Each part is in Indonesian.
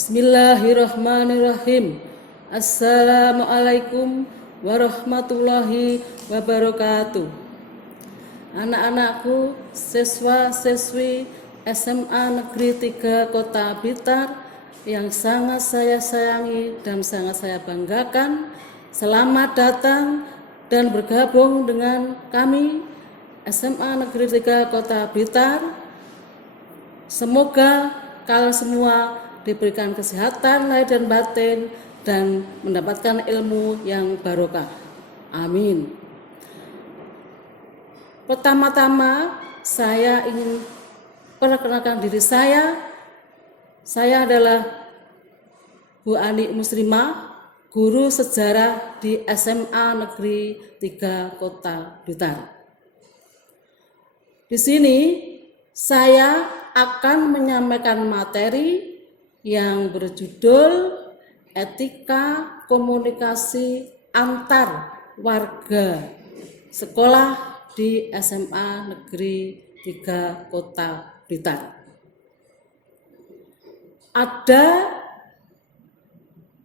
Bismillahirrahmanirrahim. Assalamualaikum warahmatullahi wabarakatuh. Anak-anakku, siswa-siswi SMA Negeri 3 Kota Blitar yang sangat saya sayangi dan sangat saya banggakan, selamat datang dan bergabung dengan kami SMA Negeri 3 Kota Blitar. Semoga kalian semua diberikan kesehatan lahir dan batin dan mendapatkan ilmu yang barokah. Amin. Pertama-tama saya ingin perkenalkan diri saya. Saya adalah Bu Ani Muslimah, guru sejarah di SMA Negeri 3 Kota Blitar. Di sini saya akan menyampaikan materi yang berjudul Etika Komunikasi Antar Warga Sekolah di SMA Negeri 3 Kota Blitar. Ada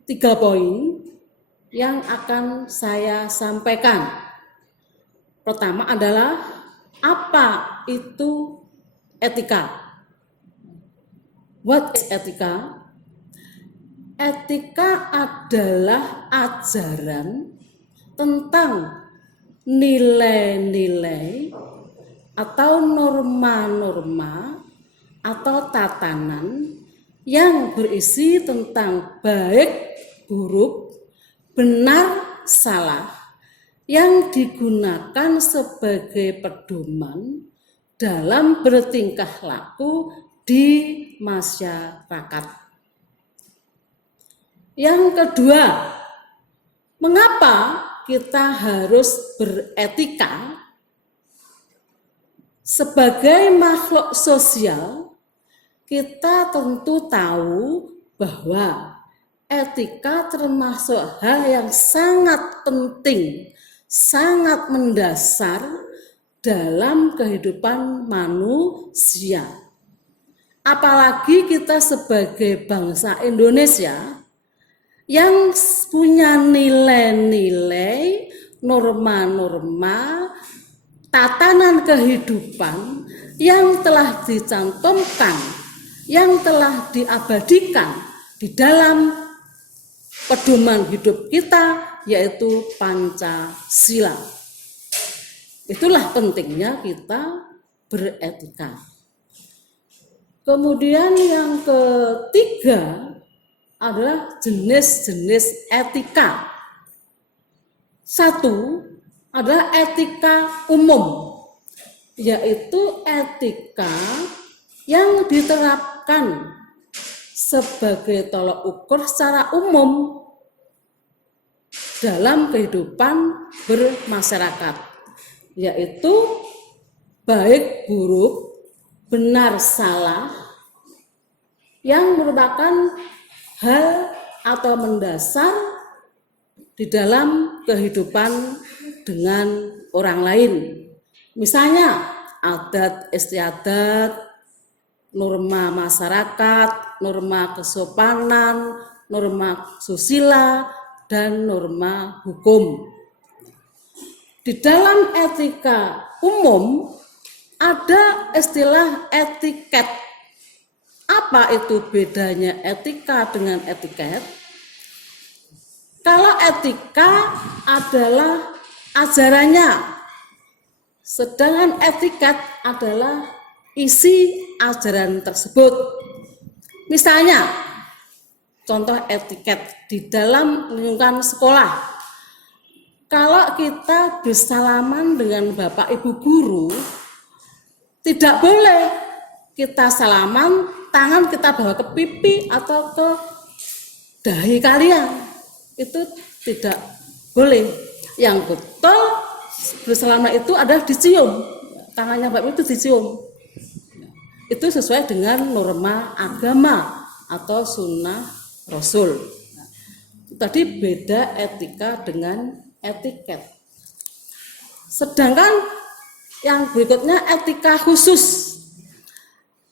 3 poin yang akan saya sampaikan. Pertama adalah apa itu etika? What is etika? Etika adalah ajaran tentang nilai-nilai atau norma-norma atau tatanan yang berisi tentang baik, buruk, benar, salah yang digunakan sebagai pedoman dalam bertingkah laku di masyarakat. Yang kedua, mengapa kita harus beretika? Sebagai makhluk sosial, kita tentu tahu bahwa etika termasuk hal yang sangat penting, sangat mendasar dalam kehidupan manusia. Apalagi kita sebagai bangsa Indonesia yang punya nilai-nilai, norma-norma, tatanan kehidupan yang telah dicantumkan, yang telah diabadikan di dalam pedoman hidup kita, yaitu Pancasila. Itulah pentingnya kita beretika. Kemudian yang ketiga adalah jenis-jenis etika. Satu adalah etika umum, yaitu etika yang diterapkan sebagai tolak ukur secara umum dalam kehidupan bermasyarakat, yaitu baik buruk, benar salah, yang merupakan hal atau mendasar di dalam kehidupan dengan orang lain. Misalnya adat istiadat, norma masyarakat, norma kesopanan, norma susila, dan norma hukum. Di dalam etika umum ada istilah etiket. Apa itu bedanya etika dengan etiket? Kalau etika adalah ajarannya, sedangkan etiket adalah isi ajaran tersebut. Misalnya, contoh etiket di dalam lingkungan sekolah. Kalau kita bersalaman dengan Bapak Ibu guru, tidak boleh kita salaman, tangan kita bawa ke pipi atau ke dahi kalian. Itu tidak boleh. Yang betul bersalaman itu adalah dicium. Tangannya Bapak itu dicium. Itu sesuai dengan norma agama atau sunnah Rasul. Tadi beda etika dengan etiket. Sedangkan yang berikutnya etika khusus.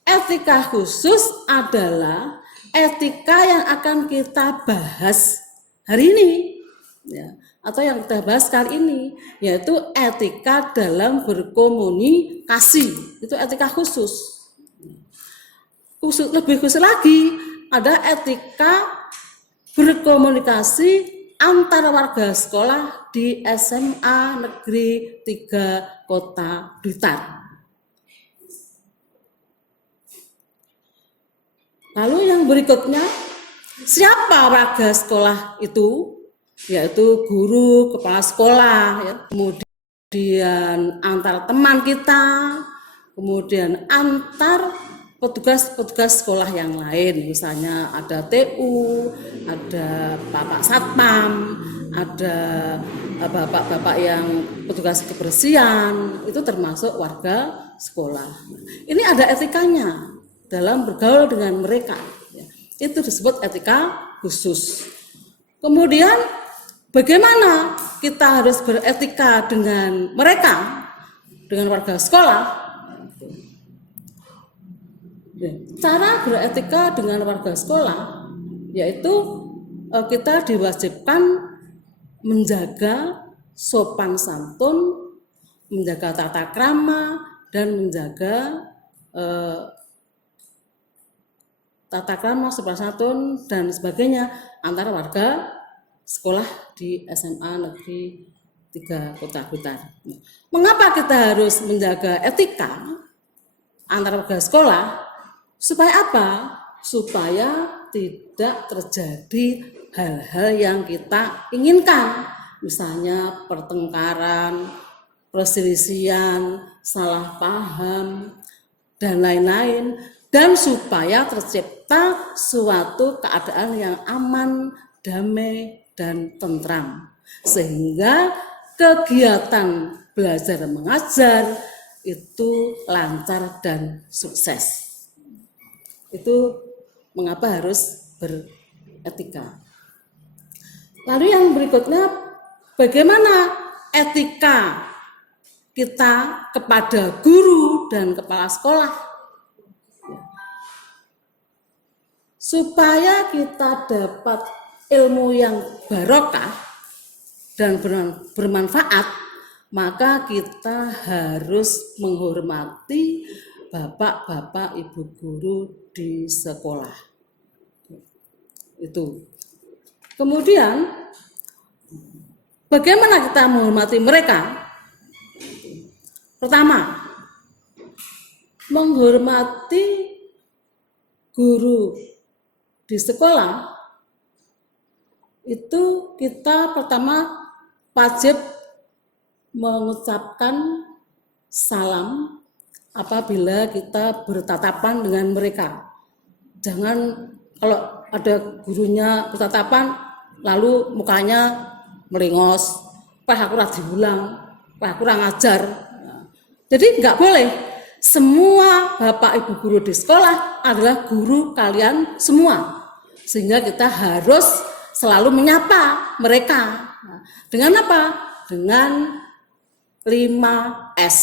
Etika khusus adalah etika yang akan kita bahas hari ini, ya, atau yang kita bahas kali ini, yaitu etika dalam berkomunikasi. Itu etika khusus. Lebih khusus lagi, ada etika berkomunikasi antara warga sekolah di SMA Negeri 3 Kota Blitar. Lalu yang berikutnya, siapa warga sekolah itu? Yaitu guru, kepala sekolah, ya. Kemudian antar teman kita, kemudian antar petugas-petugas sekolah yang lain, misalnya ada TU, ada Bapak Satpam, ada bapak-bapak yang petugas kebersihan, itu termasuk warga sekolah. Ini ada etikanya dalam bergaul dengan mereka, ya. Itu disebut etika khusus. Kemudian bagaimana kita harus beretika dengan mereka, dengan warga sekolah? Cara beretika dengan warga sekolah yaitu kita diwajibkan menjaga sopan santun, menjaga tata krama, dan menjaga tata krama, sopan santun, dan sebagainya antara warga sekolah di SMA Negeri 3 Kota Blitar. Mengapa kita harus menjaga etika antara warga sekolah? Supaya apa? Supaya tidak terjadi hal-hal yang kita inginkan, misalnya pertengkaran, perselisihan, salah paham, dan lain-lain, dan supaya tercipta suatu keadaan yang aman, damai, dan tentram, sehingga kegiatan belajar dan mengajar itu lancar dan sukses. Itu mengapa harus beretika. Lalu yang berikutnya, bagaimana etika kita kepada guru dan kepala sekolah, supaya kita dapat ilmu yang barokah dan bermanfaat, maka kita harus menghormati bapak-bapak, ibu guru di sekolah. Itu. Kemudian, bagaimana kita menghormati mereka? Pertama, menghormati guru di sekolah itu kita pertama wajib mengucapkan salam apabila kita bertatapan dengan mereka. Jangan kalau ada gurunya bertatapan lalu mukanya melingos, aku ora diulang, aku kurang ajar. Jadi enggak boleh. Semua bapak ibu guru di sekolah adalah guru kalian semua. Sehingga kita harus selalu menyapa mereka. Dengan apa? Dengan 5S.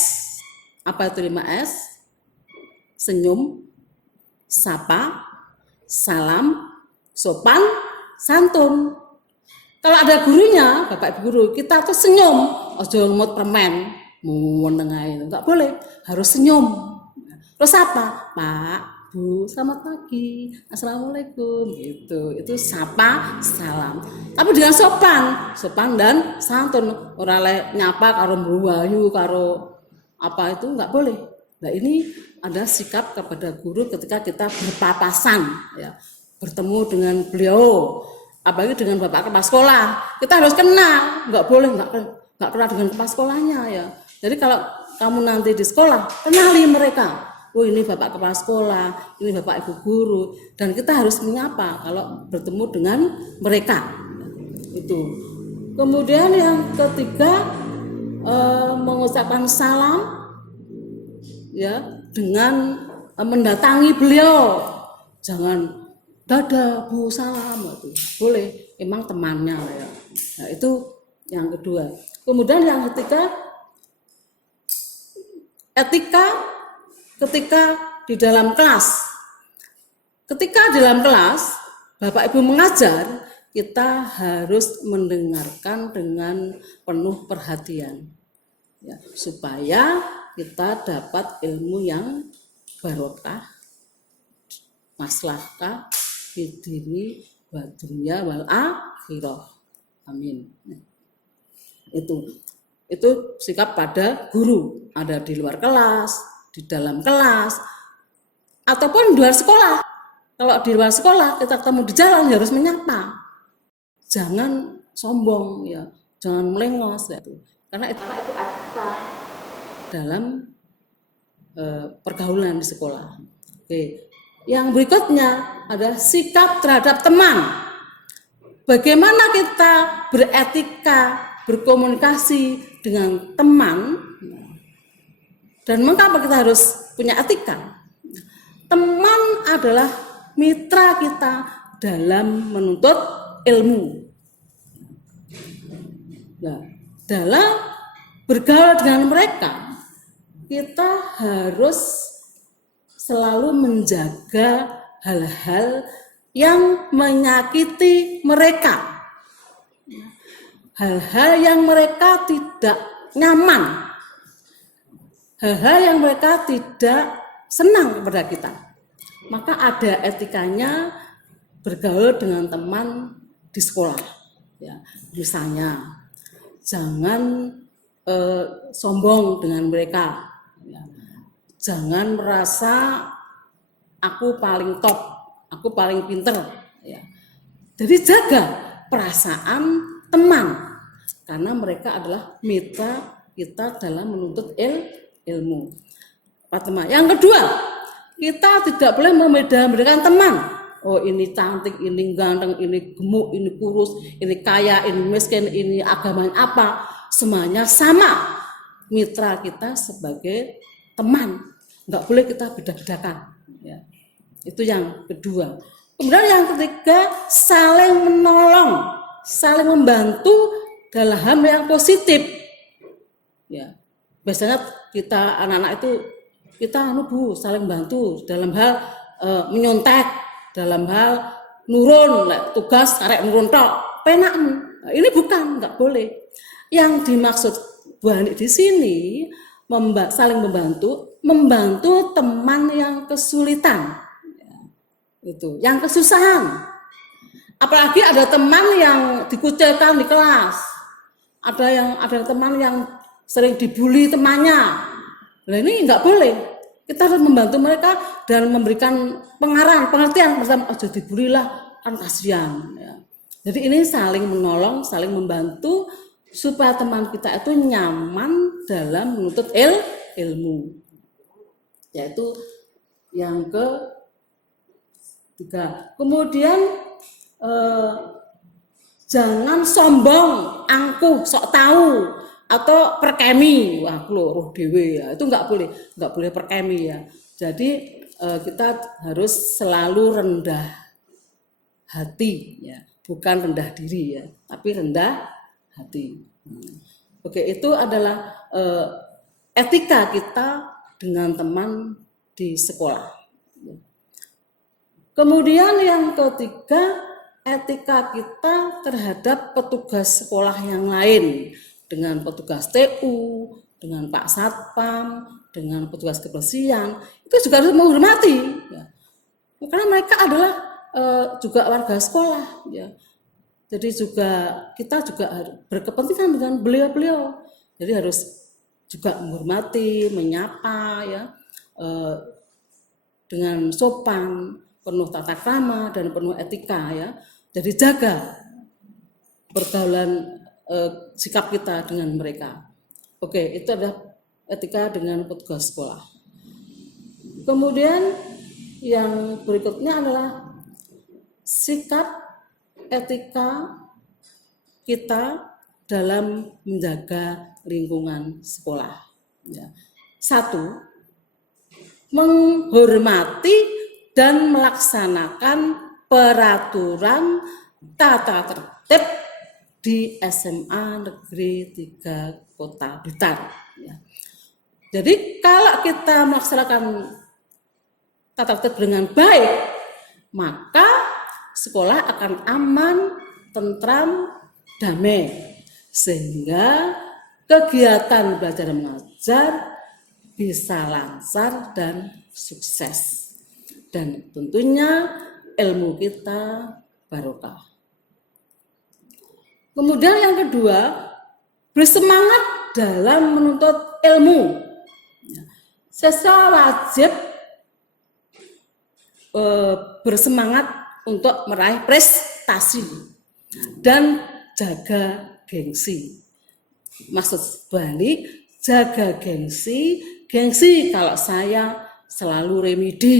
Apa itu 5S? Senyum, sapa, salam, sopan, santun. Kalau ada gurunya, bapak ibu guru, kita tuh senyum, ojo ngemut permen, menengahin, enggak boleh, harus senyum. Terus apa? Pak, Bu, selamat pagi, assalamualaikum, gitu. Itu sapa, salam. Tapi dengan sopan dan santun. Ora le nyapa karo mbuayu, karo apa itu enggak boleh. Nah ini ada sikap kepada guru ketika kita berpapasan, ya, bertemu dengan beliau, apalagi dengan bapak kepala sekolah, kita harus kenal, enggak boleh enggak kenal dengan kepala sekolahnya, ya. Jadi kalau kamu nanti di sekolah, kenali mereka. Oh ini bapak kepala sekolah, ini bapak ibu guru, dan kita harus menyapa kalau bertemu dengan mereka. Itu. Kemudian yang ketiga, mengucapkan salam, ya, dengan mendatangi beliau. Jangan dadah Bu salam, itu boleh, emang temannya, ya. Nah, itu yang kedua. Kemudian yang ketiga, etika ketika di dalam kelas. ketika dalam kelas Bapak Ibu mengajar, kita harus mendengarkan dengan penuh perhatian, ya, supaya kita dapat ilmu yang barokah, maslahah, fidini, wa dunya wal akhirah. Amin. Itu sikap pada guru, ada di luar kelas, di dalam kelas, ataupun di luar sekolah. Kalau di luar sekolah kita ketemu di jalan harus menyapa, jangan sombong, ya, jangan melengos, ya. Karena itu ada dalam pergaulan di sekolah. Oke. Yang berikutnya adalah sikap terhadap teman. Bagaimana kita beretika, berkomunikasi dengan teman, dan mengapa kita harus punya etika? Teman adalah mitra kita dalam menuntut ilmu. Nah, dalam bergaul dengan mereka, kita harus selalu menjaga hal-hal yang menyakiti mereka, hal-hal yang mereka tidak nyaman, hal-hal yang mereka tidak senang kepada kita. Maka ada etikanya bergaul dengan teman di sekolah, ya. Misalnya jangan sombong dengan mereka, ya. Jangan merasa aku paling top, aku paling pinter, ya. Jadi jaga perasaan teman, karena mereka adalah mitra kita dalam menuntut ilmu. Yang kedua, kita tidak boleh membeda-bedakan teman. Oh, ini cantik, ini ganteng, ini gemuk, ini kurus, ini kaya, ini miskin, ini agamanya apa, semuanya sama. Mitra kita sebagai teman, nggak boleh kita beda-bedakan, ya. Itu yang kedua. Kemudian yang ketiga, saling menolong, saling membantu dalam hal yang positif, ya. Biasanya kita anak-anak itu kita Bu saling bantu dalam hal menyontek, dalam hal nurun tugas karek nurun tok penak. Nah, ini bukan, nggak boleh. Yang dimaksud Bu Hani di sini saling membantu teman yang kesulitan, ya, itu yang kesusahan. Apalagi ada teman yang dikucilkan di kelas, ada teman yang sering dibully temannya. Nah, ini nggak boleh. Kita harus membantu mereka dan memberikan pengertian bersama, oh jadi dibully-lah, kan kasihan, ya. Jadi ini saling menolong, saling membantu supaya teman kita itu nyaman dalam menuntut ilmu. Yaitu yang ketiga. Kemudian jangan sombong, angkuh, sok tahu, atau perkemi, wah roh dewe, ya. Itu nggak boleh perkemi, ya. Jadi kita harus selalu rendah hati, ya, bukan rendah diri, ya, tapi rendah hati. Oke, itu adalah etika kita dengan teman di sekolah. Kemudian yang ketiga, etika kita terhadap petugas sekolah yang lain, dengan petugas TU, dengan Pak Satpam, dengan petugas kebersihan, itu juga harus menghormati, ya. Karena mereka adalah juga warga sekolah, ya. Jadi kita juga harus berkepentingan dengan beliau-beliau. Jadi harus juga menghormati, menyapa, ya, dengan sopan, penuh tata krama dan penuh etika, ya. Jadi jaga pergaulan sikap kita dengan mereka. Oke, itu adalah etika dengan petugas sekolah. Kemudian yang berikutnya adalah sikap etika kita dalam menjaga lingkungan sekolah. Ya. 1. Menghormati dan melaksanakan peraturan tata tertib di SMA Negeri 3 Kota Blitar, ya. Jadi kalau kita melaksanakan tata tertib dengan baik, maka sekolah akan aman, tentram, damai, sehingga kegiatan belajar mengajar bisa lancar dan sukses, dan tentunya ilmu kita barokah. Kemudian yang kedua, bersemangat dalam menuntut ilmu. Siswa wajib bersemangat untuk meraih prestasi dan jaga gengsi. Maksud balik, jaga gengsi kalau saya selalu remedi,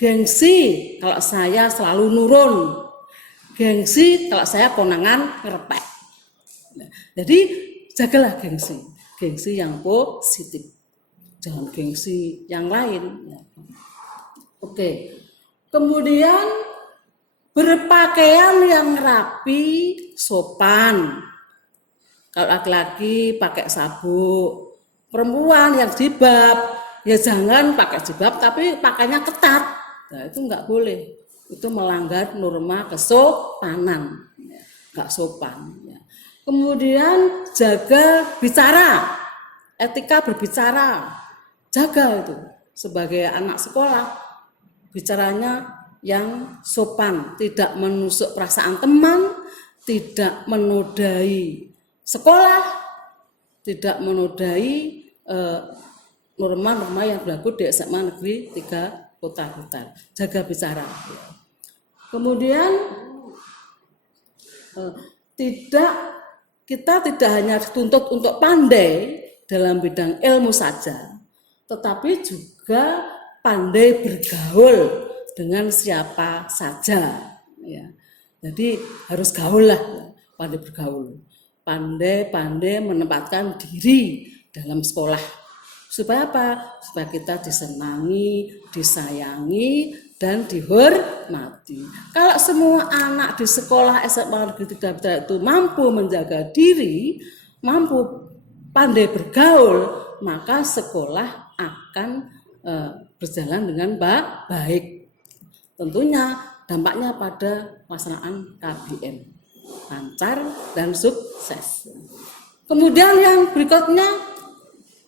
gengsi kalau saya selalu nurun, gengsi kalau saya konangan ngerepek. Jadi jagalah gengsi yang positif, jangan gengsi yang lain. Oke. Kemudian berpakaian yang rapi, sopan. Kalau laki-laki pakai sabuk, perempuan yang jilbab, ya jangan pakai jilbab tapi pakainya ketat. Nah, itu enggak boleh. Itu melanggar norma kesopanan. Enggak sopan. Kemudian jaga bicara, etika berbicara. Jaga itu sebagai anak sekolah. Bicaranya yang sopan, tidak menusuk perasaan teman, tidak menodai sekolah, tidak menodai norma-norma yang berlaku di SMA Negeri 3 Kota Blitar. Jaga bicara. Kemudian kita tidak hanya dituntut untuk pandai dalam bidang ilmu saja, tetapi juga pandai bergaul dengan siapa saja. Ya. Jadi harus gaul lah, pandai bergaul, pandai menempatkan diri dalam sekolah. Supaya apa? Supaya kita disenangi, disayangi, dan dihormati. Kalau semua anak di sekolah SMA Negeri 3 Blitar itu mampu menjaga diri, mampu pandai bergaul, maka sekolah akan berjalan dengan baik. Tentunya dampaknya pada pelaksanaan KBM lancar dan sukses. Kemudian yang berikutnya,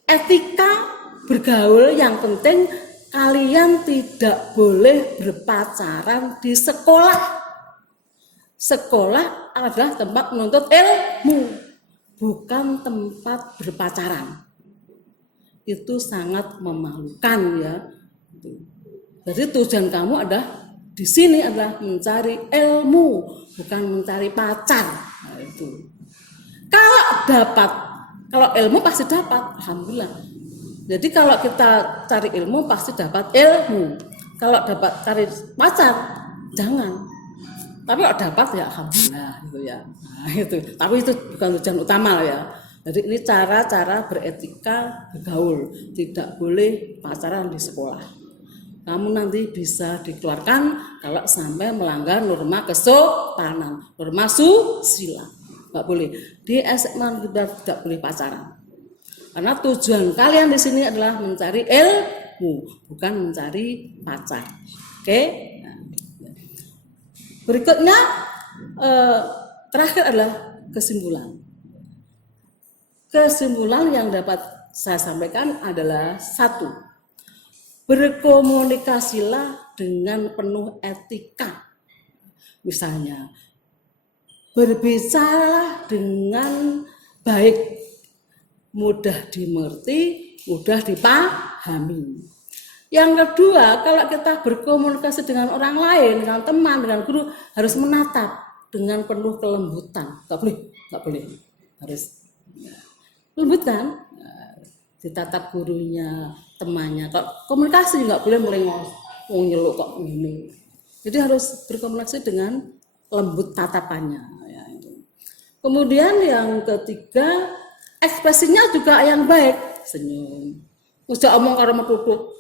etika bergaul yang penting. Kalian tidak boleh berpacaran di sekolah. Sekolah adalah tempat menuntut ilmu, bukan tempat berpacaran. Itu sangat memalukan ya. Jadi tujuan kamu adalah di sini adalah mencari ilmu, bukan mencari pacar. Nah, itu. Kalau ilmu pasti dapat, alhamdulillah. Jadi kalau kita cari ilmu pasti dapat ilmu. Kalau dapat cari pacar, jangan. Tapi kalau dapat ya alhamdulillah gitu ya. Nah, itu. Tapi itu bukan tujuan utama ya. Jadi ini cara-cara beretika bergaul. Tidak boleh pacaran di sekolah. Kamu nanti bisa dikeluarkan kalau sampai melanggar norma kesopanan, norma susila. Enggak boleh. Di SMA tidak boleh pacaran. Karena tujuan kalian di sini adalah mencari ilmu, bukan mencari pacar. Oke? Berikutnya terakhir adalah kesimpulan. Kesimpulan yang dapat saya sampaikan adalah 1. Berkomunikasilah dengan penuh etika. Misalnya, berbicara dengan baik, mudah dimengerti, mudah dipahami. Yang kedua, kalau kita berkomunikasi dengan orang lain, dengan teman, dengan guru, harus menatap dengan penuh kelembutan. Nggak boleh, harus lembut kan? Ditatap gurunya, temannya. Kalau komunikasi nggak boleh mulai nyeluk kok gini. Jadi harus berkomunikasi dengan lembut tatapannya. Ya, itu. Kemudian yang ketiga, ekspresinya juga yang baik, senyum. Udah omong karo metutut,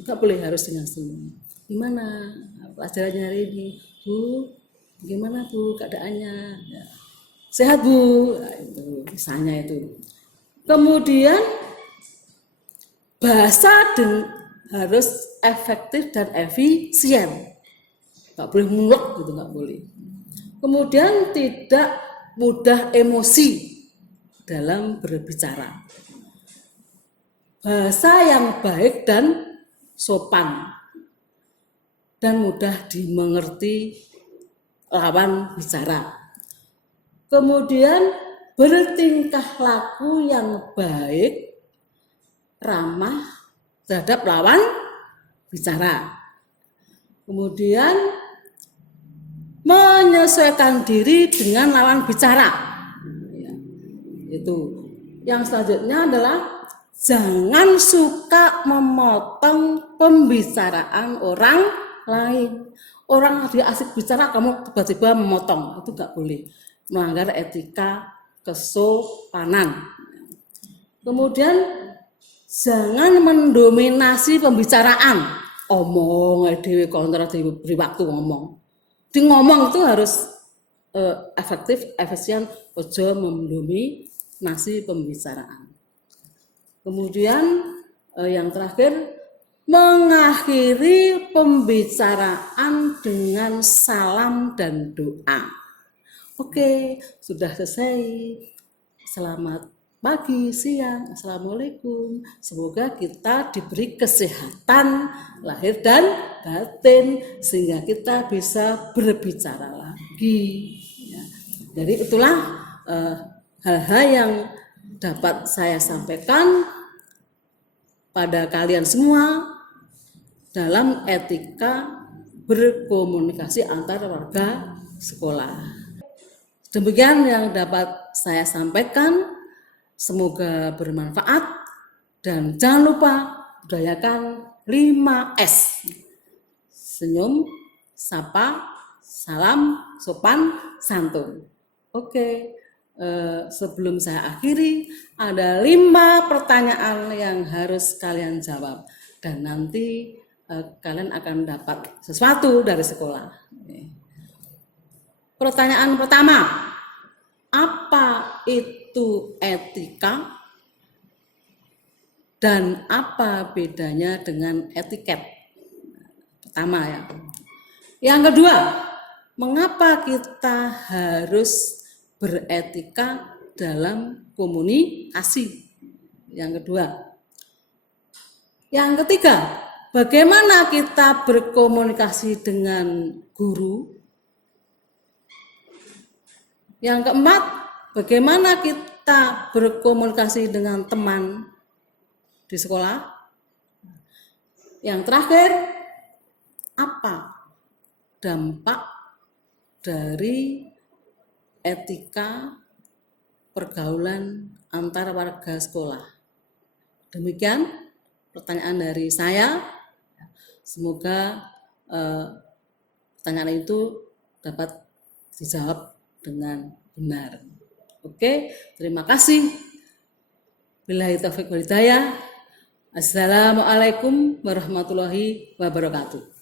nggak boleh, harus dengan senyum. Gimana pelajarannya hari ini, Bu? Gimana Bu keadaannya? Ya. Sehat Bu? Nah, itu misalnya itu. Kemudian bahasa harus efektif dan efisien. Nggak boleh mulek gitu, nggak boleh. Kemudian tidak mudah emosi dalam berbicara. Bahasa yang baik dan sopan dan mudah dimengerti lawan bicara. Kemudian bertingkah laku yang baik, ramah terhadap lawan bicara. Kemudian menyesuaikan diri dengan lawan bicara. Itu. Yang selanjutnya adalah jangan suka memotong pembicaraan orang lain. Orang dia asik bicara, kamu tiba-tiba memotong, itu nggak boleh, melanggar etika kesopanan. Kemudian jangan mendominasi pembicaraan, omong dewe kontra diberi waktu ngomong. Di ngomong itu harus efektif, efisien, ojo mendominasi pembicaraan. Kemudian yang terakhir, mengakhiri pembicaraan dengan salam dan doa. Oke, sudah selesai. Selamat pagi, siang, assalamualaikum. Semoga kita diberi kesehatan lahir dan batin sehingga kita bisa berbicara lagi. Ya. Jadi itulah hal-hal yang dapat saya sampaikan pada kalian semua dalam etika berkomunikasi antar warga sekolah. Demikian yang dapat saya sampaikan, semoga bermanfaat dan jangan lupa budayakan 5S. Senyum, sapa, salam, sopan, santun. Oke, sebelum saya akhiri, ada 5 pertanyaan yang harus kalian jawab dan nanti kalian akan dapat sesuatu dari sekolah. Pertanyaan pertama, apa itu etika dan apa bedanya dengan etiket? Pertama ya. Yang kedua, mengapa kita harus beretika dalam komunikasi? Yang kedua. Yang ketiga, bagaimana kita berkomunikasi dengan guru? Yang keempat, bagaimana kita berkomunikasi dengan teman di sekolah? Yang terakhir, apa dampak dari etika pergaulan antar warga sekolah? Demikian pertanyaan dari saya. Semoga pertanyaan itu dapat dijawab dengan benar. Oke, terima kasih. Billahi taufiq wal hidayah. Assalamualaikum warahmatullahi wabarakatuh.